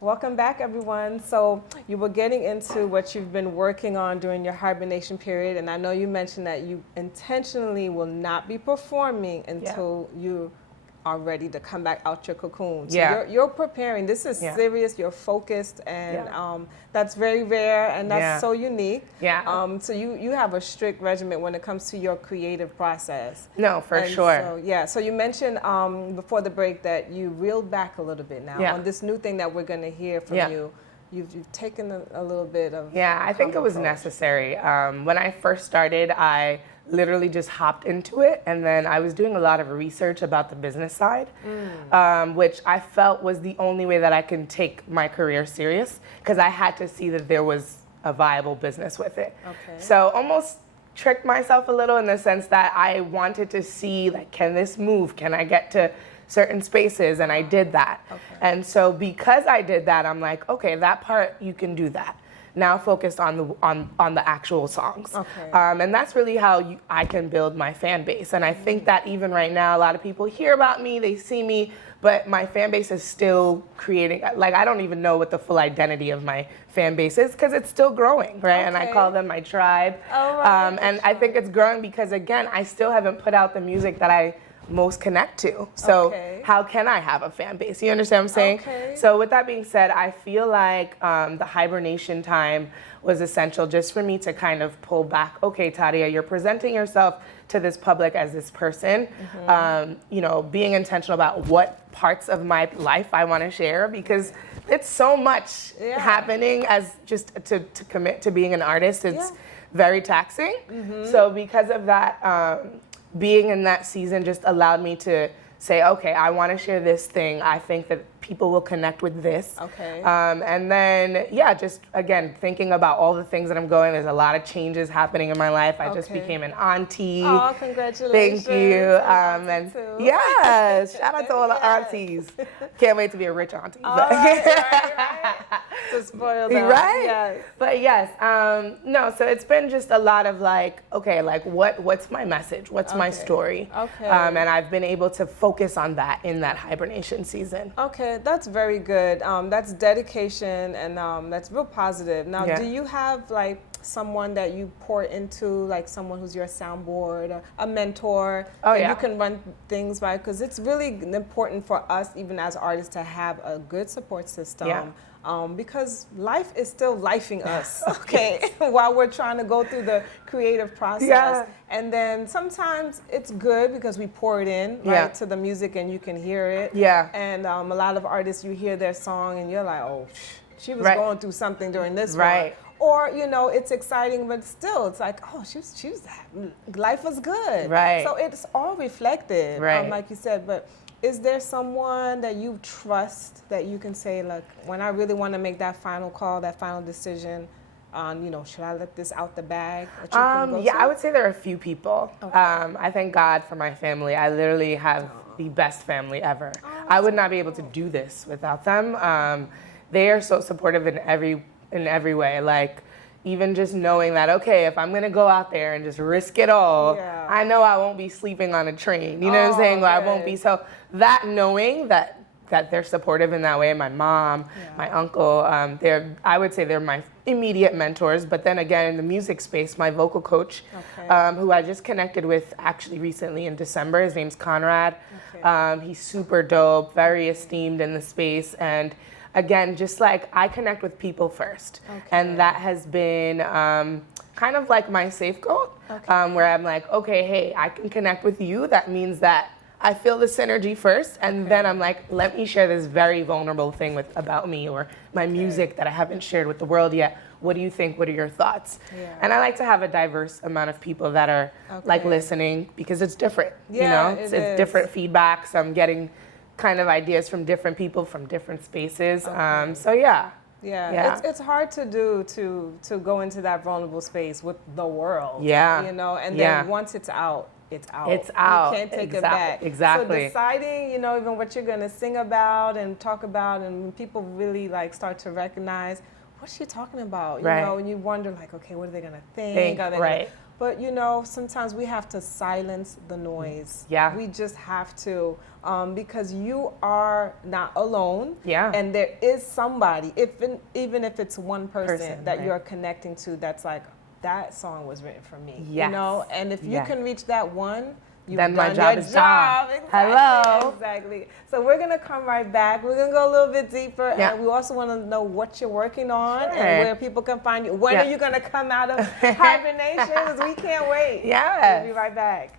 Welcome back, everyone. So you were getting into what you've been working on during your hibernation period, and I know you mentioned that you intentionally will not be performing until you are ready to come back out your cocoon. So you're preparing. This is serious. You're focused, and that's very rare, and that's so unique. So you have a strict regimen when it comes to your creative process. No, for sure. So, so you mentioned before the break that you reeled back a little bit now on this new thing that we're going to hear from you. You've taken a little bit of I think it was necessary. When I first started, I literally just hopped into it, and then I was doing a lot of research about the business side, which I felt was the only way that I can take my career serious, because I had to see that there was a viable business with it. So almost tricked myself a little in the sense that I wanted to see, like, can this move? Can I get to certain spaces? And I did that. And so because I did that, I'm like, okay, that part, you can do that. Now focused on the actual songs. And that's really how I can build my fan base. And I think that even right now, a lot of people hear about me, they see me, but my fan base is still creating, like, I don't even know what the full identity of my fan base is, because it's still growing, right? And I call them my tribe. And I think it's growing because, again, I still haven't put out the music that I most connect to. So how can I have a fan base? You understand what I'm saying? So with that being said, I feel like the hibernation time was essential just for me to kind of pull back. Okay, Tadia, you're presenting yourself to this public as this person, you know, being intentional about what parts of my life I want to share, because it's so much happening as just to commit to being an artist. It's very taxing. So because of that, being in that season just allowed me to say, okay, I want to share this thing. I think that people will connect with this. And then, just, again, thinking about all the things that I'm going, there's a lot of changes happening in my life. I just became an auntie. Oh, congratulations. Thank you. And yes, shout out to all the aunties. Can't wait to be a rich auntie. Right. To spoil that. Right? But yes, no, so it's been just a lot of like, okay, like what's my message? What's my story? And I've been able to focus on that in that hibernation season. That's very good. That's dedication, and that's real positive. Now, do you have like someone that you pour into, like someone who's your soundboard, a mentor that you can run things by? Because it's really important for us, even as artists, to have a good support system. Because life is still lifing us, while we're trying to go through the creative process. And then sometimes it's good because we pour it in, right, to the music, and you can hear it. And a lot of artists, you hear their song and you're like, oh, she was going through something during this one. Or, you know, it's exciting, but still, it's like, oh, she was life was good. So it's all reflected, like you said. But is there someone that you trust that you can say, like, when I really want to make that final call, that final decision on, you know, should I let this out the bag? I would say there are a few people. I thank God for my family. I literally have the best family ever. I would not be able to do this without them. They are so supportive in every way. Like, even just knowing that, okay, if I'm going to go out there and just risk it all, I know I won't be sleeping on a train. You know what I'm saying? Or I won't be. So that knowing that they're supportive in that way, my mom, my uncle, I would say they're my immediate mentors. But then again, in the music space, my vocal coach, who I just connected with actually recently in December, his name's Conrad. He's super dope, very esteemed in the space. And again, just like I connect with people first. And that has been kind of like my safeguard, where I'm like, okay, hey, I can connect with you. That means that I feel the synergy first, and then I'm like, let me share this very vulnerable thing about me or my music that I haven't shared with the world yet. What do you think? What are your thoughts? And I like to have a diverse amount of people that are like listening, because it's different. You know, it's different feedbacks. I'm getting kind of ideas from different people from different spaces. It's hard to do to go into that vulnerable space with the world. You know, and then once it's out, it's out. It's out. You can't take it back. So deciding, you know, even what you're going to sing about and talk about, and when people really like start to recognize, what's she talking about? You know, and you wonder like, okay, what are they going to think? But you know, sometimes we have to silence the noise. Yeah. We just have to, because you are not alone. Yeah. And there is somebody, even if it's one person that right. you're connecting to, that's like, that song was written for me. Yes. You know, and if you can reach that one, you've then done my job your is done. Exactly. Hello. Exactly. So we're gonna come right back. We're gonna go a little bit deeper, and we also want to know what you're working on and where people can find you. When are you gonna come out of hibernation? 'Cause we can't wait. Yeah. We'll be right back.